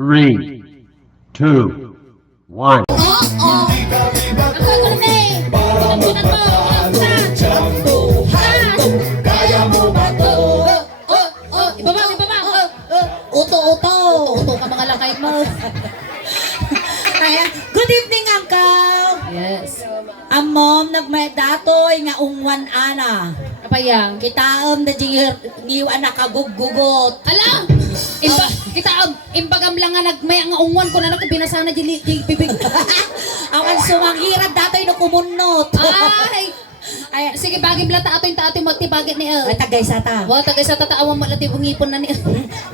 3, 2, 1. Uto ka mga lakay mo. Good evening, Uncle. Yes. Amom, nagmaydatoy nga ungwan ana. Apa yang? Kitaam na ngiwan na kagugugot. Ala! Imbagam lang nga nagmaya nga ungwan ko na nakabinasa na di bibig. Awan sumanghirad datoy no kumunot. Ay, sige bagay blata atoy magtibagit ni Ay tagay sa ta. Wa tagay sa tataawan malati bungipon na ni.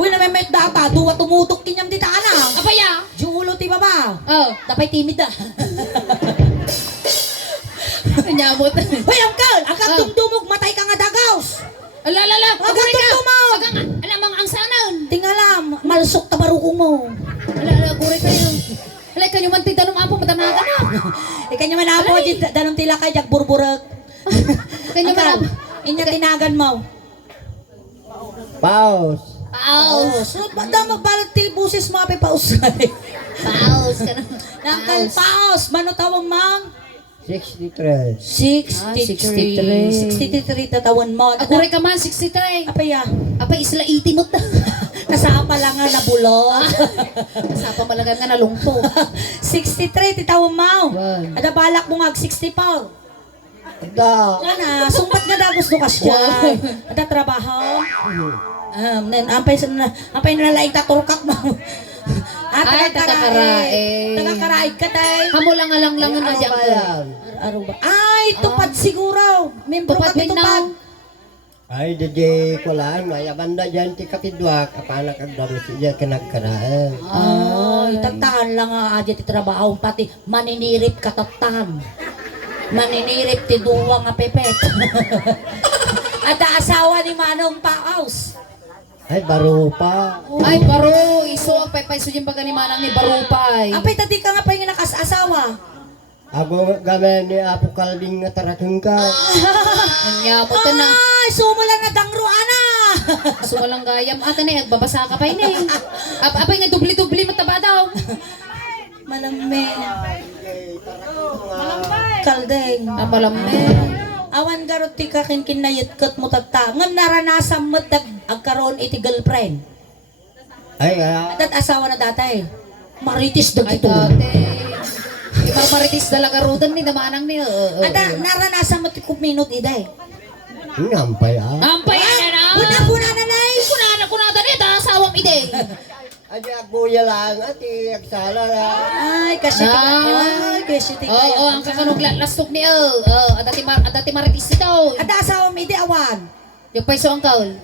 Uy na may data, duwa tumutok kinyam di taana. Apa ya? Juulo ti baba. Oh, Dapay timid ah. nyamot. Hoy Uncle, agad tumdumog matay ka nga dagaws. Ala. Agad tumdumog. Alam ang sanan. Tingalam, malsok ta barukong mo. Ala, guri kayo. Ala kanyo man ti danom apo matanaga na. Ikanya man apo di danom tila kay jak burburag. Kanyo man apo. Inya tinagan mo. Paus. So, banda magbalat ti busis mo api paus. Paus ka na. Uncle paus, mano tawang mang? 63. 63 tatawan mo. Agure ka man 63. Apa ya? Apa isla itimot na. Nasapa lang nga nabulok. Sapa malaga nga nalungpo. 63 ti tawang mo. Wow. Ada balak mo nga 60 pa. Da. Kana, sumpat nga da gusto ka siya. Ada trabaho. Nen ampay na laing taturkak mo. Ay, Tagakaraig ka tay. Hamo lang na dyan ko. Aruba. Ay, tupad siguro. Membro ka Tupad min tupad. Ay, DJ ko lang. Ay, abanda dyan ti kapidwak. Kapanak ang dami siya kanagkaraan. Ay, tagtahan lang nga adya ti trabaho. Pati maninirip kataptan. Maninirip ti duwa nga pepet. At asawa ni Manong Paos. Ay, baro pa. Ay, baro. Iso ang payso yung baga ni manang ni Barupay. Apay tadi ka nga pa yung nakasasawa. Ako gamen ni Apo Kalding nga taraking ka. Kanya mo to na. Ay, sumulan na dangro ana. Sumalang gayam. Ata na, babasa ka pa yun eh. Apay nga dubli-dubli mataba daw. Malame. Kaldeng. Malamay. Awan garot ti kakin kinayat kat mo tagta. Ngam naranasan mo agkaroon iti girlfriend. Ay, At asawa na datay. Maritis dag Ay, ito. dati. Imarmaritis dalaga rudan ni damanang ni. At naranasan mo ti kuminot iday. nampay ah. Nampay na na. Kuna na nay. Kuna na ni. Asawang ide. Ay, agbuya lang at agsala na. Ay, kasi ti Oo, ang kakanong lastok ni adati maritis ito. At asawa mo ide awan. Yung paiso ang kaul.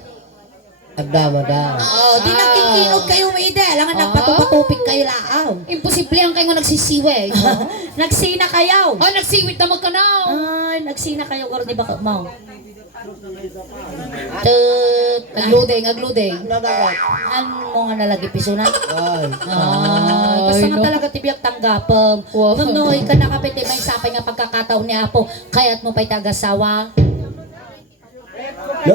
Agdama da. Di nagkikinod kayo mo ide. Alangan nagpatupatupik kayo laaw. Imposible ang kayo nagsisiwe. Nagsina kayo. Oh, nagsiwit na magkanaw. Ay, nagsina kayo garo di ba mo? Agludeng. Nadagat. Ano mo nga nalagi piso na? Ay. Ay, basta nga talaga tibiyak tanggapang. Wow. Nunoy ka nakapit may sapay nga pagkakataon ni Apo. Kaya't mo pa'y tagasawa.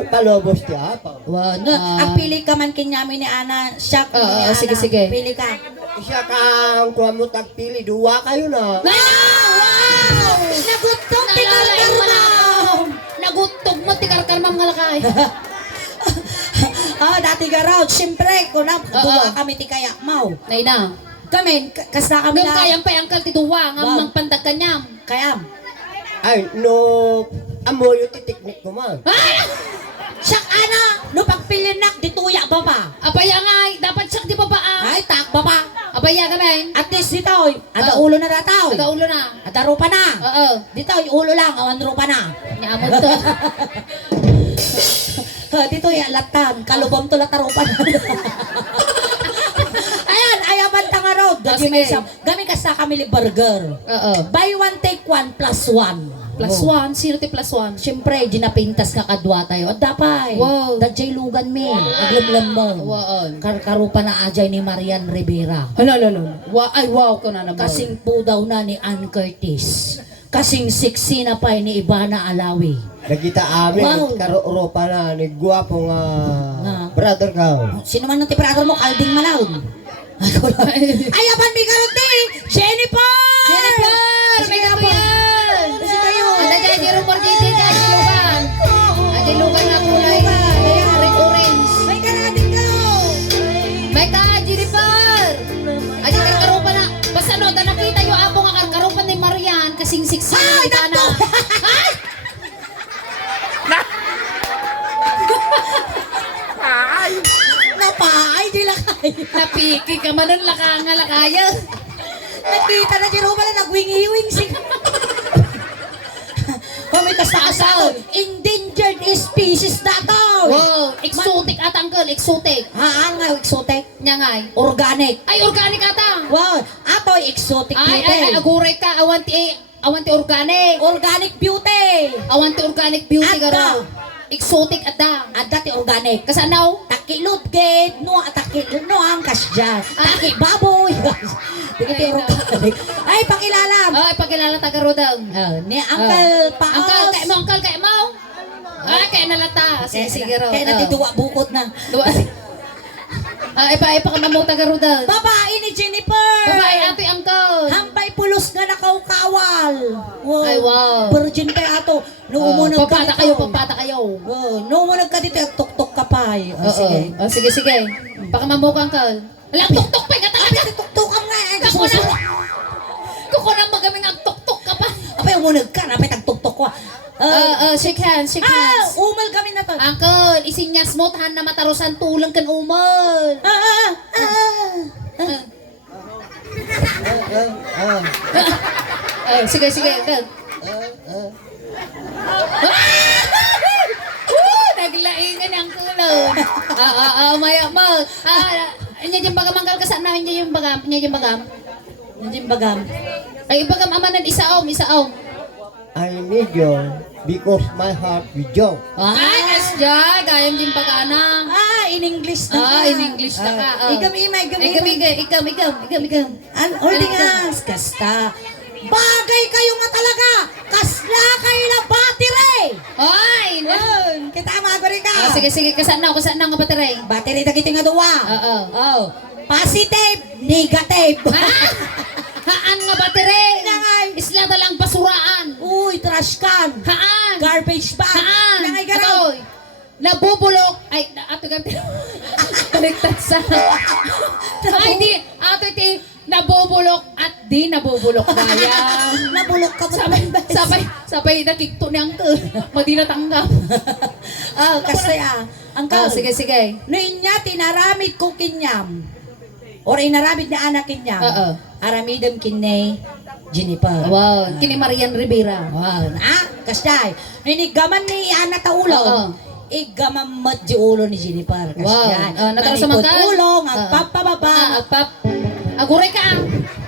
Palobos ti Apo. No, ang pili ka man kinyami ni Ana. Siya Oo, ni Ana. sige. Pili ka. Siya kang kuha mo tagpili. Duwa kayo na. Wow! Nagutong tingalgar na! Nagutog mo, tikar-kar mga lakay. Dati garaw. Siyempre, kung duwa kami ti kaya mau. Nay na. Kami, kasna kami Nung na. kayang pa ang kaltiduwa, nga Wow. mang pandag kanyam. Kayam. Ay, no. Amoy yung titiknik ko man. Siyak Ana! No pagpilinak, dituya ba pa? Abaya nga, dapat siyak di ba ba? Ay, tak ba pa? Abaya ka men. At least dito, ada ulo na dataw. Ada ulo na. Ada rupa na. Oo. Dito, yung ulo lang, awan rupa na. Nyamot to. Dito, yung latan. Kalubom to latarupa na. Ayan, ayaman tanga road. Sige. Gami ka sa kami burger. Oo. Buy one, take one, plus one. Plus one. Sino ti plus one? Siyempre, ginapintas ka kadwa tayo. At dapay. Wow. Dadjay lugan me. Aglamlam mo. Waan. Karupa na ajay ni Marian Rivera. Hala. Ay, wow ko na naman. Kasing po daw na ni Ann Curtis. Kasing sexy na pa ni Ivana Alawi. Nagkita amin, Wow. Europa na, nagguwapo nga Nga. brother ka. Sino man ng temperatur mo, Kalding Malawd. Ay, apan may karate! Jennifer! Jennifer! May Sige, kato apan. yan! Kasi kayo. Ada dyan, di rumor dito, dyan, di lugan. Ada lugan na kulay, orange. May karate ka! May ka, Jennifer! Ada karkarupan na. Basta no, da nakita yung amo nga karkarupan ni Marian, kasing siksi Ay, na na. Ay! Napaay, di lakay. Napiki ka man nun, lakanga, lakaya. Nakita na dyan pala, nagwingi-wing si... Kami kasasal, endangered species na to! Wow, exotic at uncle, exotic. Haan nga, exotic. Nya ngay. Organic. Ay, organic ata. Wow, ato exotic Ay, beauty. aguray ka, awanti organic. Organic beauty. Awanti organic beauty Adda. garo. Exotic ada. At dati organic. Kasanaw? Takilot gate, no, takilot, no, ang kasyan. Ah. Taki baboy. Dito Ay, organic. Ay, pakilala. Ay, pagkilala taga Rodang. Ni Uncle Paos. Uncle, kay mo. Ay, kay nalata. Sige, sige ro. Kaya natin duwa bukod na. Duwa. Ay, pa ka mo taga Rodang. Babae ni Jennifer. Babae, ate, uncle. Hampay pulos nga nakawkawal. Wow. Ay, wow. Virgin pa ato. Nuumunag Papata kayo, papata kayo. Wow. Nuumunag ka dito, tuk-tuk ka pa. Oo. Sige. Oh, sige, sige. Baka mamukha uncle. Wala, tuk-tuk pa ka talaga. Tuk-tuk ka nga. Kako na. Kuko na magaming ang tuk-tuk ka pa. Apay, umunag ka. Apay, tag-tuk-tuk ko. Shake hands, shake hands. Umal kami na to. Uncle, isinyas mo, tahan na matarusan tulang kan umal. Sige, sige, uncle. Naglaingan ang kulon. Maya mo. Nya yung bagam, uncle, kasama namin nya yung bagam. Nya yung bagam. Hindi bagam. Ay, bagam amanan, isaom, isaom. I need you because my heart with you. Ay, kasya, gayam din pag-ana. In English na ka. In English na ka. Igam, ima, Igam. Holding hands. Kasta. Bagay kayo nga talaga. Kasla kayo na battery. Ay! Kita magori ka. Sige, sige, kasaan na nga bateray. Battery na kita nga duwa. Oo. Oh. Positive, negative. Haan nga bateray. Nangay. Isla na lang basuraan. Uy, trash can. Haan. Garbage bag. Haan. Nangay garaw. Atoy. Nabubulok. Ay, ato gamit. Baliktad sa. Ay, di. Ato iti. Nabubulok at di nabubulok gaya. Nabulok ka mo. Sabay nakikto ni uncle. Madi natanggap. Kasi Uncle. Sige, sige. Noon niya, tinaramid ko kinyam. Or inaramid na anak kinyam. Oo. Aramidam kinay Jennifer. Wow. Kini Marian Rivera. Wow. Kasday. Ninigaman ni anak ta ulo. Oo. Igaman mat di ulo ni Jennifer. Kasday. Wow. Natara sa mga ulo, agpapababa. Aguray ka.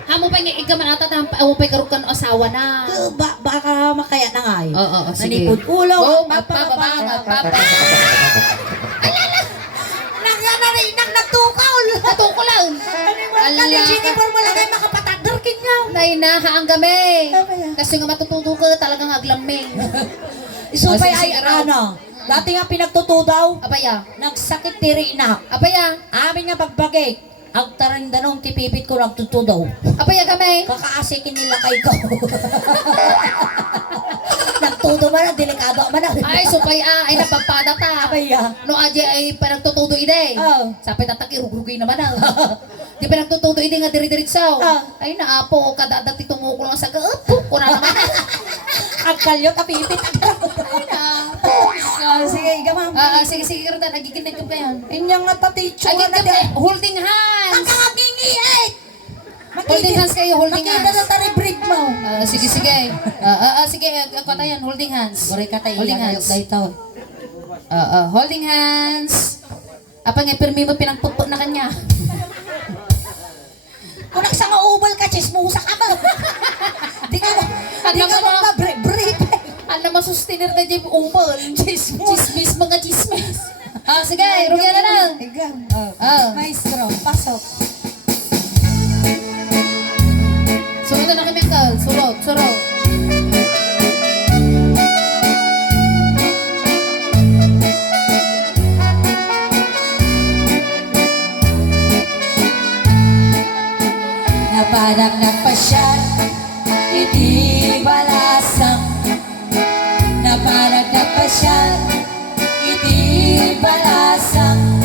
Hamo pa nga igaman ata amo pa karukan asawa na. Baka makaya na nga eh. Oo, sige. Nanipod ulo, Oh, agpapababa. Nagtukaw. Natukulan. Wala ni Jennifer mo lang ay makapatadar kinyaw. Nay na haang kami. Apa yan? Kasi nga matututo ka talagang aglaming. Isupay sige, ay araw. ano. Dati nga pinagtutudaw. Apaya. Nagsakit tiri na. Apaya. Amin nga pagbagay. Ang tarandanong tipipit ko nagtutudaw. Apaya kami. Kakaasikin nila kay ko. Nagtudo man ang delikado man ang. Ay supay ay napapada ta. Abaya. No aje ay panagtutudo ide. Oh. Sapay tataki rugrugi naman ang. Di panagtutudo ide nga diri-diritsaw. Oh. Ay naapo kadadati tumuko lang sa gapo ko na naman. Ang kalyo kapipit. Sige, gamam. Sige sige karon ta nagiginig ka pa yan. Inyang nga tatitso Ay na di. holding Ang hands. kakingiit. Holding hands kayo, holding Makita hands. na tari break mo. Sige sige. Sige ako tayan holding hands. Bari ka tayo. Holding Holding hands. dito. Holding hands. Apa nga pirmi mo pinangpupot na kanya. Kung nagsanga ubal ka, chismosa ka ba? Di ka mo ma-break. Ano masustinir na dyan umbol? Chismis mga chismis. Sige, rugyan na lang. Ikaw. Maestro. Pasok. Sunod na kami, Uncle. Surot. pasyal, iti balasang,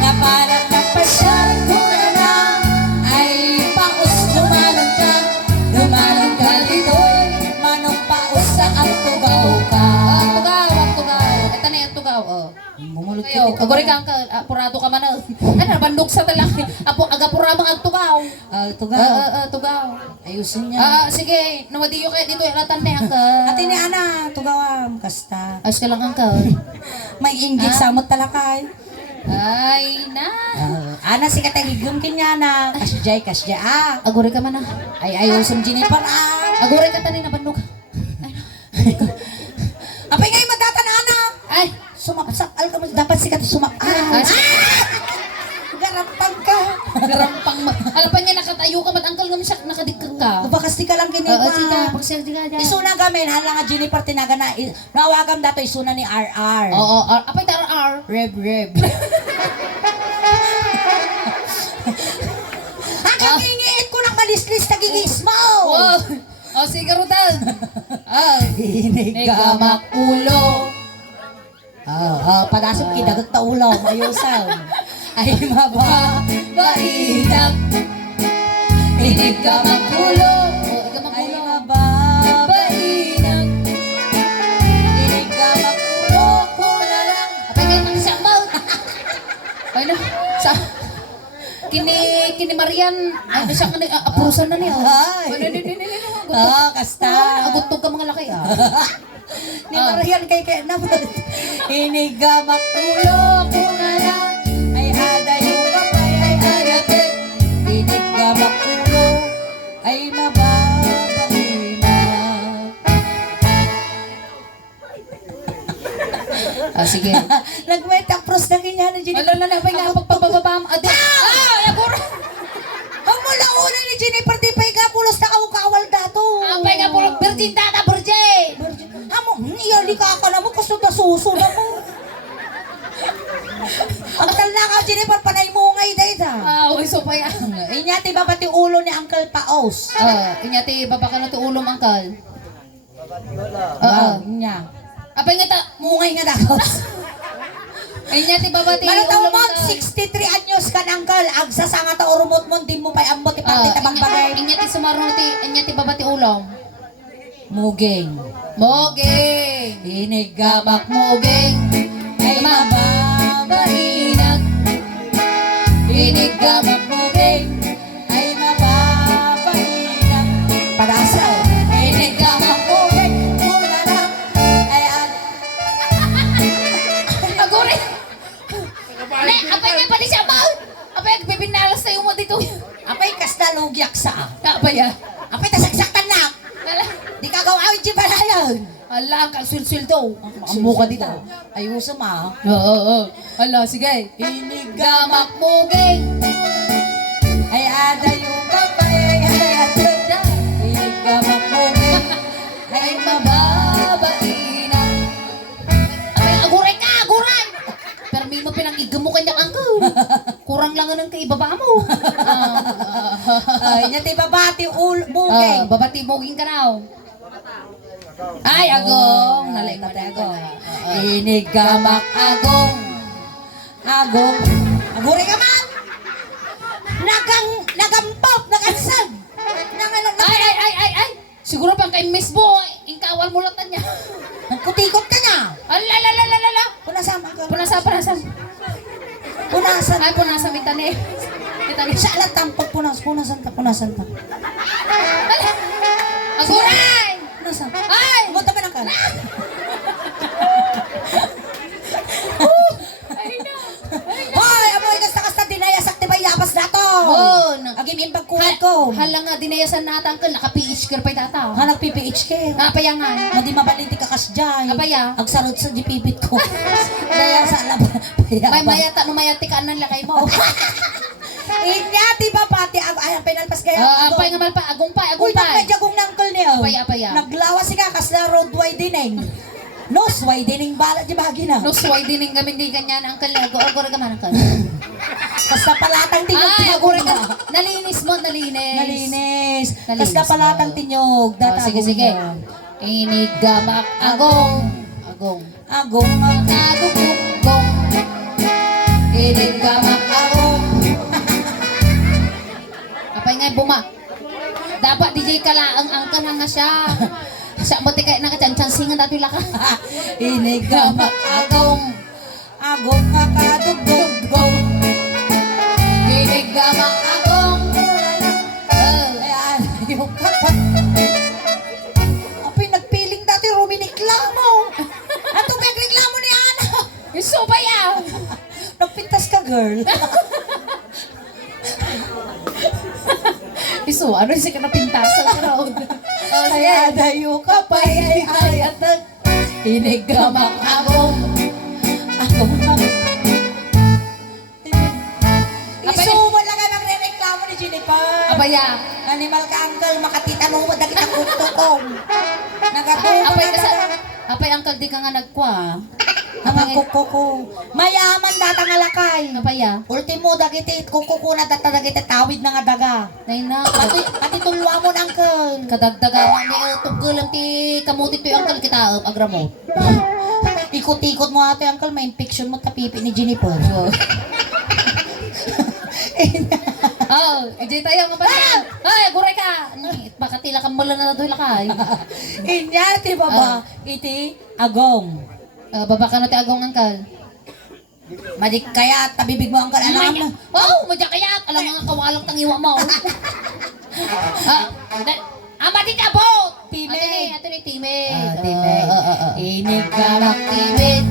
na parang nagpasyal ko na lang, ay paus lumanong ka dito'y, manong paus sa ang tugaw ka. Tugaw. Ito na yung tugaw, oh. Mumulot Kayo, agore ka, apurado ka man. Ano, bandok sa talang. Agapura mga tugaw. Tugaw. Tugaw. Ayusin niya. Sige, nawadiyo kayo dito, ilatan na yung Ate ni Ana, tugawam, kasta. Ayos ka lang, uncle. May inggit samot talakay. Ay, na. Ana, si katagigum kinya na. Kasjay, Agore ka man, Ay, ayusin Jennifer, Agore ka tanin na bandok. Apay ngayon madatan, Ana. Ay, Sumapsak, ka mo, dapat sikat Garampang ka. garampang alam pa niya nakatayo ka, ba't uncle nga siya nakadikag ka? Bakas di ka lang Oo, kinipa. sige, pagsildi ka dyan. Isuna gamin, hala nga Jennifer tinaga na. Nawagam dato isuna ni RR. Oo, apay taro R. Reb. Ang kakingiit ko ng malislis tagigis mo. Wow. O, sige, Rudan. Hinigamak ulo. Padasok kidagat ta ulo, mayusan. Ay mababainak. Hinigamak ulo. Ay mababainak. Hinigamak ulo ko na lang. Apay kayo ng isang mouth. Ay na, sa... Kini Marian, ay na siya, apurusan na niya. Ay. Kasta. Agutog ka mga laki, Ni Marian kay naman. Hinigamak ulo ko na lang. Ay adayo kapay ay ayatin. Hinigamak ulo ay mababainak. Sige. Nagwetang pros na ganyan na Jennifer. Ala na, apay nga, pagpababa mo. Adi, agura. Ang mula una ni Jennifer, di pa ikapulos na kawal dato. Apay nga, puro virgin data, virgin. Amo, iyali ka na mo, gusto na suso na mo. Ang tala ka, Jennifer, panay mo ngay dahil Uy, so pa yan. Inyati ba pati ulo ni Uncle Paos? Inyati, baba ka na ito ulong, uncle. Inya. Apay nga ta, Mungay nga dapat. inyati, babati Manong ulong, mo, uncle. 63 anyos ka na, Uncle. Agsa sa nga ta urumot mo, di mo pa ambot ipati tabang bagay. Inyati, sumaruti, inyati, babati ulong. Mugeng. Mogeng. Hinigamak Mogeng. ay mababainak. Hinigamak mugeng ay mababainak. Padasaw. Hinigamak mugeng muna lang ay Agore. Ne, apay nga pati siya mouth. Apay, bibinalas tayo mo dito. apay kasda lugyak sa. Apay ah. Apay tasaksakan na. Ala, Di ka gawawin si balayan. ala, ang sulsul to. Ang mukha dito. Ayuso ma. Oo. Ala, sige. Hinigamak Mogeng. ay adayo kapay ay atenda. Hinigamak mugeng ay Babainan. Apay, aguray ka, aguray. Pero may mo pinang-igam mo kanyang angkol. Kurang lang ang kaibaba mo. Ay, nyati babati mugeng. Babati moging ka raw. Ay, agong. Nalaing mo tayo, agong. Hinigamak agong. Aguri ka man! Nagampok, nagansag. Ay. Siguro pang kay Miss Bo, ingkawal mo lang niya. Kutikot ka niya. Ala. Punasan ka. Punasan. Punasan. Ay, punasan mitani. Sa alat tampok, punasan ka. Aguray! Punasan. Ay! Buta pa na ka. Hoy, amoy kasta dinaya sakti ba yapas dato. Oh, Agim pagkuhat ko. Hala nga, dinayasan natin ka, naka-PH ka pa tata. Hanag PPHK. Apaya nga. Madi mabaliti ka kasjay. Apaya? Agsarot sa jipipit ko. Daya sa alab. May mayata, numayati ka ng lakay mo. Inyati ba pati ay penalpas kaya. Apay nga malpa, agumpay. Uy, nagpadyagong nangkol niya. Apaya. Naglawas si ka kasla road widening. No, widening bala di bahagi na. No, sway din yung gamin di kanya na ang kalago. Agora ka man ang kal. Kasta palatang tinyog. Ay, agora ka. ba? Nalinis mo, nalinis. Nalinis. Nalinis Kasta palatang mo. tinyog. Sige. Inigamak agong. Agong. Agong nga Agong. inig ka makagong. Apay nga buma. Dapat DJ kalaang angkan nga siya. Sa mo ti kay nakachansingan dati laka. Inig ka makagong. Agong nga kadugdugong. Kinig ka makagong. Ayan, yung kapat. Apay nagpiling dati ruminiklamo. Atong nagreklamo ni Ana. Iso ba yan? Nagpintas ka, girl. Iso, ano yung ka napintas sa crowd? Kaya dayo ka pa ay at Kinig ka makagong. Agong nga. Apay- Iso mo lang ang nagre-reklamo ni Jennifer. Abaya. Animal ka, uncle, makatitanong mo dagit ang kututong. Nagatuwa Apay ka ka sa... na. Apay ang kaldi ka nga nagkwa. Ang kuko ko. Mayaman data nga lakay. Apaya. Ultimo dagiti kuko ko na data dagiti tawid na nga daga. Nay na. Pati tulwa mo na, uncle. Kadagdaga ni tunggulang ti kamuti to yung angkal kita agramot. Ikot-ikot mo ate, uncle, may infection mo tapipi ni Jennifer. Oh, ijay tayo nga pala. Ay, guray ka. Pakatila ka mula na doon lakay. Inyati baba, iti agong. Baba ka na ti agong angkal. Madik kaya tabibig mo uncle, alam mo. Oh, madya kaya. Alam nga kawalang tangiwa mo. Ama di abot. Timid. Ato ni timid. Timid. Inig ka Timid.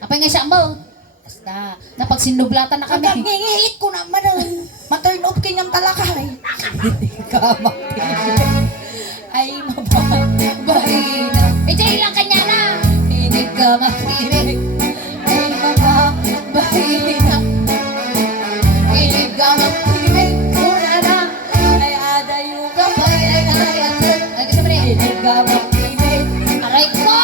Apa nga siya mo? Basta, napagsinublatan na kami. Nangingihit ko na manan. Ma-turn off kanyang talakay. Kamak. Ay, Bahina. Ijay lang kanya na. Inig ka makrimig. Ay, Bahina. Inig ka makrimig. Una na. Ay, adayo ka pa. Ay, ito ba rin? Inig ka makrimig. Aray ko!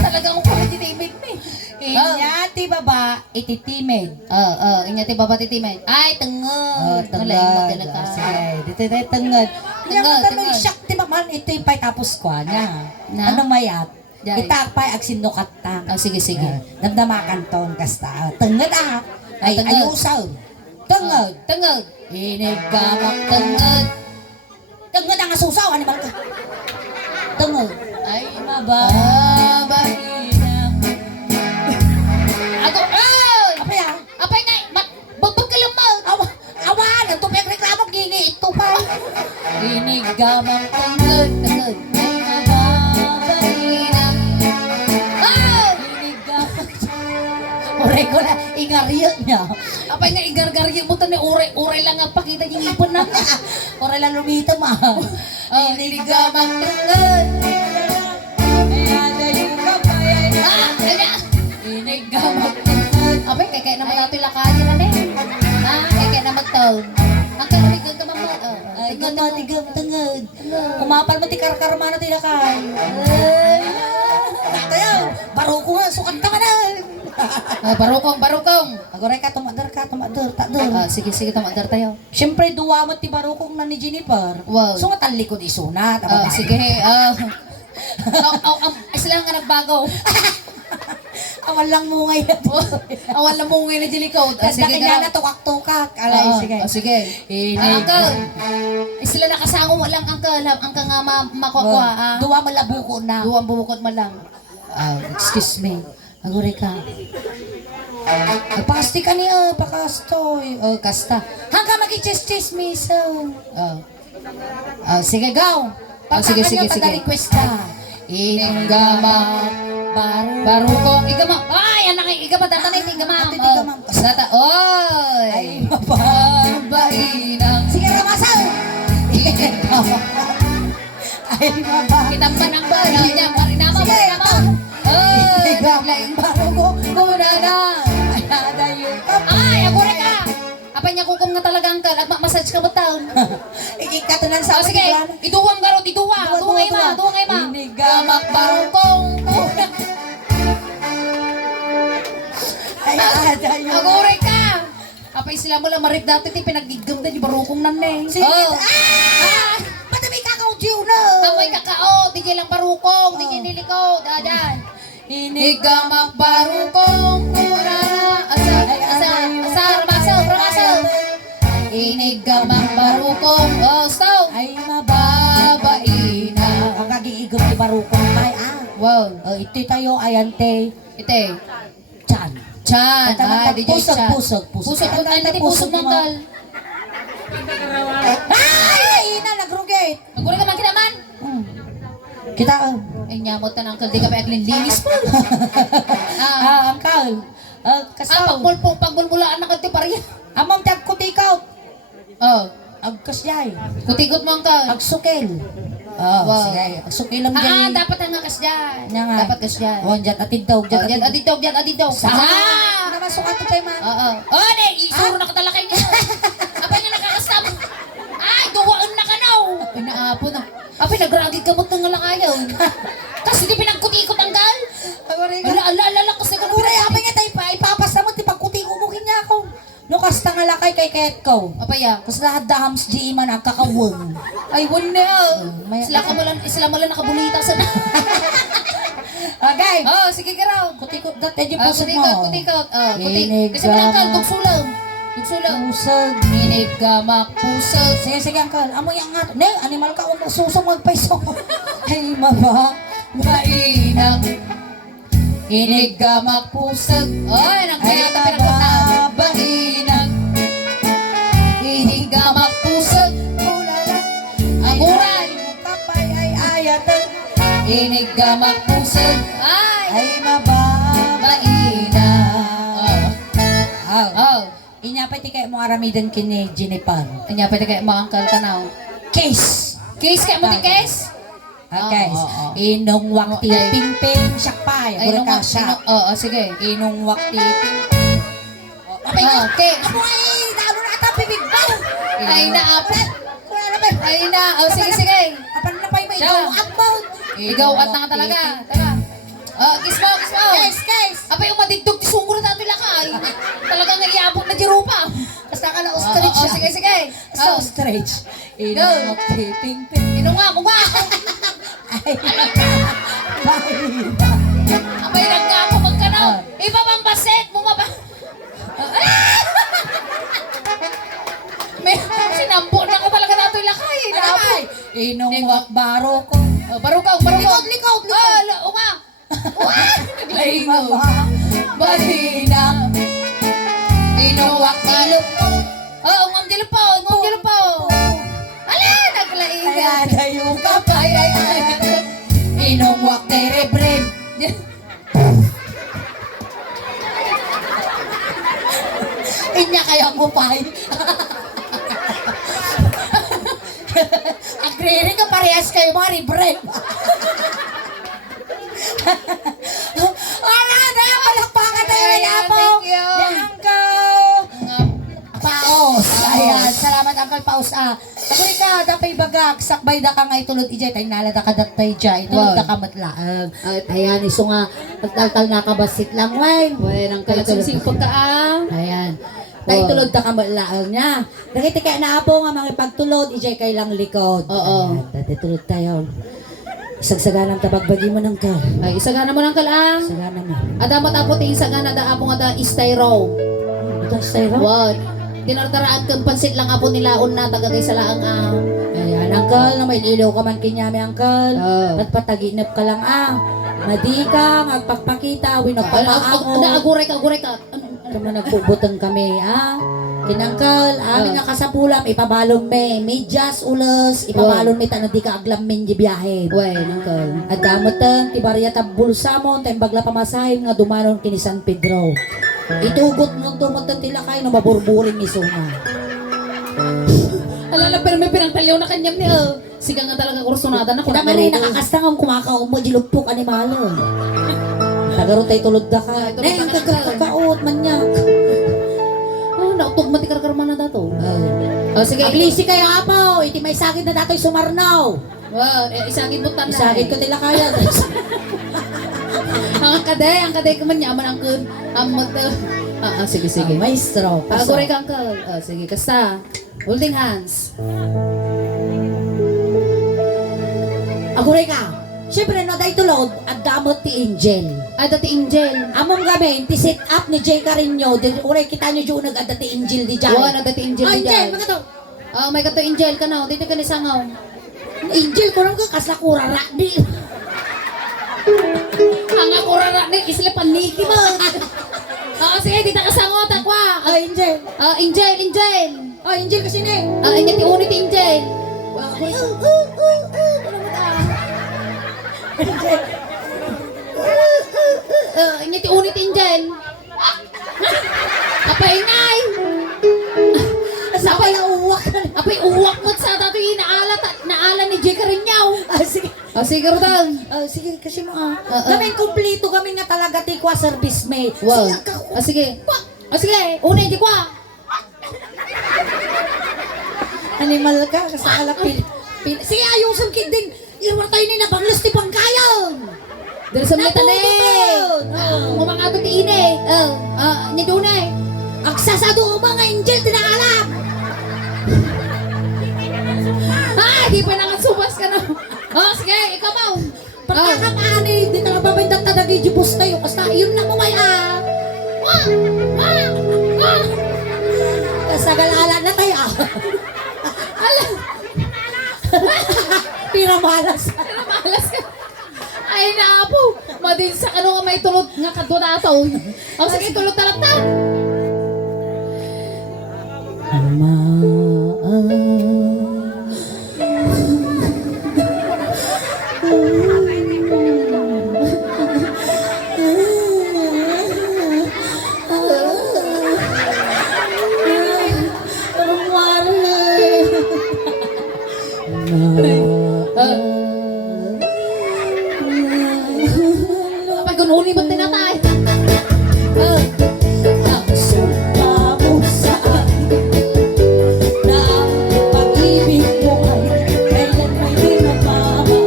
Talagang ako pala titimid mo eh. Inyati baba, ititimid. Inyati baba titimid. Ay, tengod. Ngalain mo talaga. Sige, dito tayo tengod. Tengod, Yung tanong tengod. siyak, di ba man, ito yung pay tapos kwa niya. Na? Ano mayat? Day. Itakpay ag sinukat ta. Sige, sige. Nagdamakan ton kasta. Tengod ah. Ay, Tengod. ayusaw. Tengod. Tengod. Inig ka mak. Tengod. Tengod ang asusaw, animal ka. Tengod. Ay, Bahina. Ako, ay! Apa yan? Apay nga, bagbag ka lang mo. Awan, ang tupik reklamo, gini ito pa. Inig gamang tengod. Tengod. Ay, bahina. Ay! Inig ka mak. Uray ko na, ingariyo niya. Apay nga, igargaryo mo to ni uray lang ang pakita yung ipon na. Uray lang lumito ma. Inig gamang tengod. Kaya, inig gamang tengod. Apay, kaya naman natin lakayan na eh. Kaya naman taon. Ang kalamig ka mo. Ay, gumad, tengod. Kumapal mo ti karkarma na tilakay. Tayo, baro ko nga, sukat ka na. Barukong. Agoray ka, tumadar, takdur. Sige, tumadar tayo. Siyempre, duwa mo ti barukong na ni Jennifer. Wow. So, nga talikod isunat. Sige, sila nga nagbago. Awan lang mungay na to. Awan lang mo ngayon na Jellicode. Sige Sige, na garo. tukak-tukak. Alay, sige. Sige. Uncle, sila nakasango mo lang, uncle. Uncle nga makukuha. Duwa mo labuko na. Duwang bumukot mo lang. Excuse me. Agoray ka. Pasti ka niya, pakastoy. Kasta. Hanggang mag-i-chess-chess, miso. Sige, go. Sige. Request ka. Ingama. Barukong. Igama. Ay, anak, igama. Tatanay, igama. Ate, igama. Oy. Ay, mapa. Bahinang. Sige, ramasal. Ay, mapa. Kitamba ng bahay niya. Marinama. Sige, Oy. Laing baro ko. Kuna na. Dayo ka. Ay, ako rin ka. Apay niya kukum nga talaga ang kal. Massage ka ba taon? Ikikatunan sa Sige, iduwang garot, iduwa. Duwang ima. Gamak barukong. Ay, dayo. Ako rin ka. Apay sila mo lang marit dati. Pinagigam na di barukong nan eh. Sige. Patami ka kau, Jiw na. Amoy kakao, di lang parukong, di niliko, dadan. Inigamak barukong, kurara, asar, ramasal. Inigamak barukong, stop. Ay mababain na. Ang kagiigom ni Barukong ay Wow, ito tayo ayante. ite. Chan. Chan, ay, di Chan. Pusog. Pusog, ay, hindi pusog mangkal. Ay, ina, nagrugate. Magkuli ka man kinaman. Kita, Ay, nyamot na ng di ka pa linis po. angkal. Kasaw. Pagmulmulaan na kanti pariya. Among tagkutikaw. Oh, Agkasyay. kutigot mo ang ka. Agsukil. Wow. Sige. Agsukil lang dyan. Dapat ang ngakas dyan. Nga. Dapat kas dyan. Oh, dyan atidog. Dyan adidog. Namasok ato tayo, ma. Oo. Oh, ne, isuro na katalakay niya. Apa niya nakakastam. Ay, duwaan na ka now. Ay, naapo na. Apay, nagragig ka mo't ng lakayaw. Kasi di pinagkutikot ang gal. Ala, kasi ka na Uray, apay nga tayo pa. Ipapasta mo, tipagkutiko mo kinya ako. No, kasta nga lakay kay Ket ko. Apaya. Kasi lahat dahams di iman ang kakawang. Ay, wala. May- Sila mo lang nakabulita sa na. Okay. Oh, sige ka raw. Kutikot dat, edyo pusog mo. Kutikot. Oh, Inig Kasi mo lang ka kal, ma- tugsulang. Pusog. Inig ka mapusag. Sige, angkal. Amoy ang nga. Ne, animal ka. Huwag susong magpaiso. Ay, maba. Mainang. Inig ka mapusag. Ay, nang kaya ka pinagpunta. Mainang. Inig ka mapusag. Ang uray. Kapay ay ayatan. Inig ka mapusag. Ay, Ay, maba. mainang. Oh. Oh. Inya pa ti kay mo aramidan kini Jinipan. Kanya pwede kayo maangkal ka now. Case. Case kayo mo ti case? Okay. Oo. Inong wakti Okay. pingping sakpay. Ay, Gura nung ka siya. Oo, sige. Inong wakti pingping. Okay. Amo ay dalo na ata bibig ba? Ay, naapo. Wala na ba? Ay, na. Oh, sige. Apan na pa yung Siya. ikaw at ba? Ikaw at na ka talaga. Tara. Kiss mo. Case. Apa yung madigdog ti sunguro nato lang ka. Ay, talagang naiabot na jirupa. Basta ka na ostrich siya. Sige. Basta ostrich. Inong wakti pingping. Inunga. Ay. Apay nga ako magkanaw. Iba bang baset mo maba? May sinampo na ko talaga nato yung lakay. Naapoy. Inong wakbaro ko. Barukaw. Likod. Unga. Ay, Naglaingaw. mama. Bahina. Inuwak ilog. Ungam dilo po. Ala, naglaingaw. Kaya dayo ka pa. Ay. Inong wak terebrem. Inya kaya mo pa. Agree ka parehas kayo mga rebrem. Wala na, palakpakan tayo na po. Thank you. Paos. Ayan, salamat Uncle Paos. Ako ka, dapay bagag, sakbay da ka nga itulod ijay, tayo nalada ka datay jay, itulod da ka matlaang. Ayan, iso nga, pagtaltal na ka basit lang, way. Well, ang kalatsing pagkaan. Ayan. Tayo tulod da ka matlaang niya. Nakita kaya na po nga mga pagtulod, ijay kay lang likod. Oo. Ayan, dati tulod tayo. Isagsaganang tabagbagi mo ng ka. Ay, isagana mo lang kalang. Sagana mo. Adamot apo ti isagana da apo nga da istayro. Ito sa'yo. Wow. Dinartaraan kang pansit lang apo nilaon na taga kay salaang Ayan, Uncle, na may ilaw ka man kinyami, Uncle. Oo. At pataginap ka lang, Madi ka, magpakpakita, winagpamaango. Aguray ka. Kama nagpubutang kami, Kinangkal, amin nga kasapulam, ipabalon me, medyas, ulos, ipabalon me, na di ka aglam men di biyahe. Well, nangkal. At damotan, tibarya bulsa mo, tayong bagla pamasahin nga dumanon kini San Pedro. Itugot ng tumutan tilakay na maburburing isuna. Alala, pero may pinangtalyaw na kanyang ni Siga nga talaga kursunada na. Kita man rin nakakastang ang kumakaon mo, dilupok animalo. Tagaro tayo tulod da ka. Tulod Neng, da ka. kagkakaot man niya. Nautog mati karkarman na dato. Sige. Aglisi kayo apaw, iti may sakit na dato'y sumarnaw. Wow, isagin mo tanay. Isakit ko tila kaya. Ang kaday ka man yaman ang kun. Sige. Maestro. Aguray ka, uncle. Sige, kasta. Holding hands. Ako rin ka. Siyempre, no, dahil tulod, ang damot ti Angel. Ay, dati Angel. Among gabi, ti sit up ni Jay Carino. Uray, kita nyo dyan nag-ada ti Angel di dyan. Oo, na dati Angel. Ay, di Angel, dyan. mga to. May kato Angel ka na. Dito ka ni Sangaw. Angel, kurang ka kasakurara di. Ang ako rara ni isla paniki mo. Oo, sige, dito ka Sangaw, takwa. Ay, Angel. Angel, Angel. Ay, Angel kasi ni. Ingat yung unit Angel. Angel. Ingat yung unit Angel. Apay ngay. Sabay na uwak ka. Apay uwak mo sa dato yung naala ni Jay Carinyaw. Sige. Sige, Rodal. Sige, kasi mga. Kaming kumplito kami nga talaga ti kwa service mate. Wow. Sige, Sige, una hindi kwa. animal ka, kasala sige, ayusan kid din. Iwan tayo ni nabanglas ti pangkayon. Dari sa mga tanay. Mga ato ti ine. Niya doon eh. Aksasado mga angel, tinaalam. Di pa nangan subas ka na. Sige, ikaw mo. Pagkakamani, di na babindat na nagijibus tayo. Basta yun lang mo may Kasagalalan na tayo Piramalas. Malas ka. Ay na po. Madin sa kano nga may tulog nga kadwa na ataw. Sige, tulog talaptan. Kapag gununi mo tinatay. Sumpa mo sa akin na ang pag-ibig mo ay kailan may di mapapalik.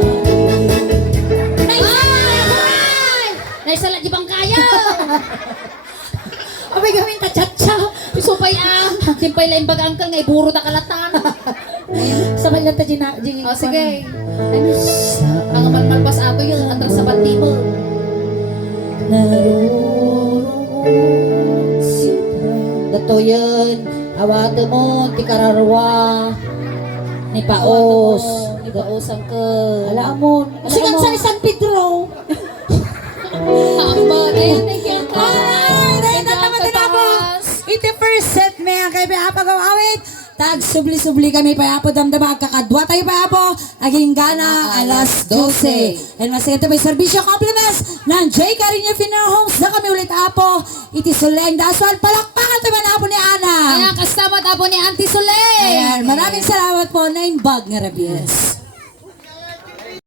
Naisala di bang kaya? Abay gawin ta chat-cha. Supay Simpay lang baga angkal nga iburo na kalatan. Sabay lang ta Gina. Sige. Ang malmalpas ato yun. Atras sa bati mo. Naroon sila. Dato yun. Awado mo, ti kararwa. Ni Paos. Ni Paos ang ka. Alam mo. Sigan sa San Pedro. Hamba. Ayan, thank you. Alright, na naman din ako. Ito first set mga kaibigan pag-awit. Tag subli-subli kami pa po damdama kakadwa tayo pa po. Aging gana alas 12. And masaya may serbisyo compliments ng J. Carino Funeral Homes na kami ulit apo. Iti Suleng Daswal. Palakpakan tayo na po ni Ana. Ayan, kasama tapo ni Auntie Soleil. Ayan, maraming salamat po na yung bag nga rabies.